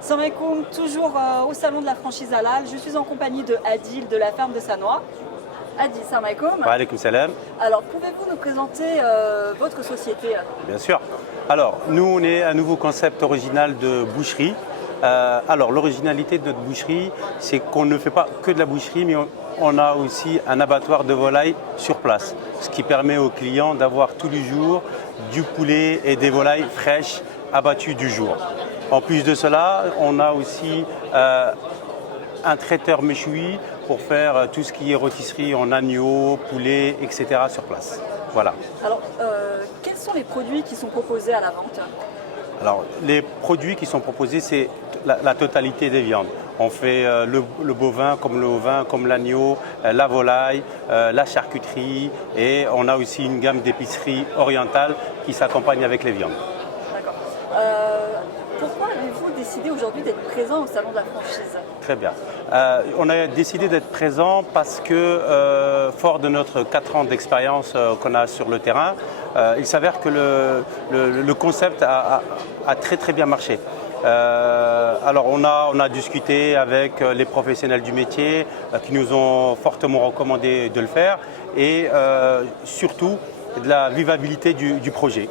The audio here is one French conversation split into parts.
Salam alaikum, toujours au salon de la franchise halal. Je suis en compagnie de Adil de la ferme de Sannois. Adil, salam alaikum. Wa alaikum salam. Alors, pouvez-vous nous présenter votre société? Bien sûr. Alors, nous, on est un nouveau concept original de boucherie. Alors, l'originalité de notre boucherie, c'est qu'on ne fait pas que de la boucherie, mais on a aussi un abattoir de volailles sur place, ce qui permet aux clients d'avoir tous les jours du poulet et des volailles fraîches abattues du jour. En plus de cela, on a aussi un traiteur méchoui pour faire tout ce qui est rôtisserie en agneau, poulet, etc. sur place. Voilà. Alors, quels sont les produits qui sont proposés à la vente? Alors, les produits qui sont proposés, c'est la totalité des viandes. On fait le bovin, comme le ovin, comme l'agneau, la volaille, la charcuterie et on a aussi une gamme d'épicerie orientale qui s'accompagne avec les viandes. D'accord. Pourquoi avez-vous décidé aujourd'hui d'être présent au salon de la franchise? Très bien. On a décidé d'être présent parce que, fort de notre 4 ans d'expérience qu'on a sur le terrain, il s'avère que le concept a très bien marché. Alors on a discuté avec les professionnels du métier qui nous ont fortement recommandé de le faire et surtout de la vivabilité du projet.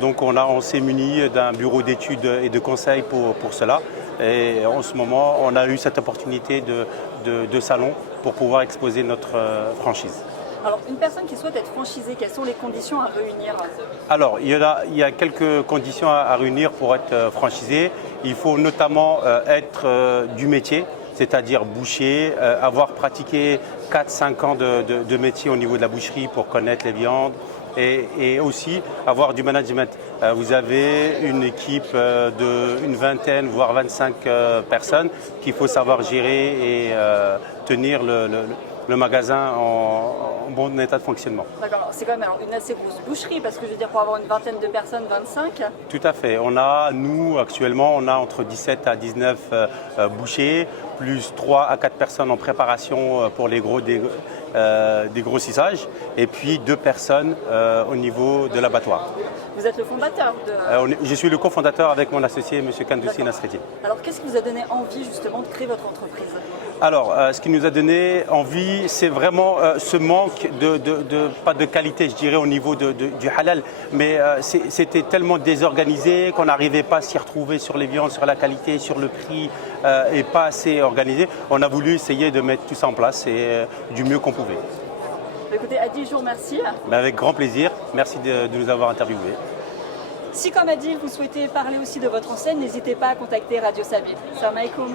Donc on s'est muni d'un bureau d'études et de conseils pour cela. Et en ce moment, on a eu cette opportunité de salon pour pouvoir exposer notre franchise. Alors, une personne qui souhaite être franchisée, quelles sont les conditions à réunir? Alors, il y a quelques conditions à réunir pour être franchisé. Il faut notamment être du métier, c'est-à-dire boucher, avoir pratiqué 4-5 ans de métier au niveau de la boucherie pour connaître les viandes et aussi avoir du management. Vous avez une équipe d'une vingtaine, voire 25 personnes qu'il faut savoir gérer et tenir le magasin en bon état de fonctionnement. D'accord, c'est quand même une assez grosse boucherie parce que je veux dire, pour avoir une vingtaine de personnes, 25. Tout à fait. Nous, actuellement, on a entre 17 à 19 bouchers, plus 3 à 4 personnes en préparation pour les des grossissages, et puis 2 personnes au niveau de l'abattoir. Vous êtes le fondateur de... Je suis le cofondateur avec mon associé, M. Kandoussi Nasreddin. Alors, qu'est-ce qui vous a donné envie justement de créer votre entreprise? Alors, ce qui nous a donné envie, c'est vraiment ce manque pas de qualité, je dirais, au niveau du halal, mais c'était tellement désorganisé qu'on n'arrivait pas à s'y retrouver sur les viandes, sur la qualité, sur le prix, et pas assez organisé. On a voulu essayer de mettre tout ça en place et du mieux qu'on pouvait. Écoutez, Adil, je vous remercie. Mais avec grand plaisir. Merci de nous avoir interviewés. Si, comme Adil, vous souhaitez parler aussi de votre enseigne, n'hésitez pas à contacter Radio Sabir. Salam alaikum.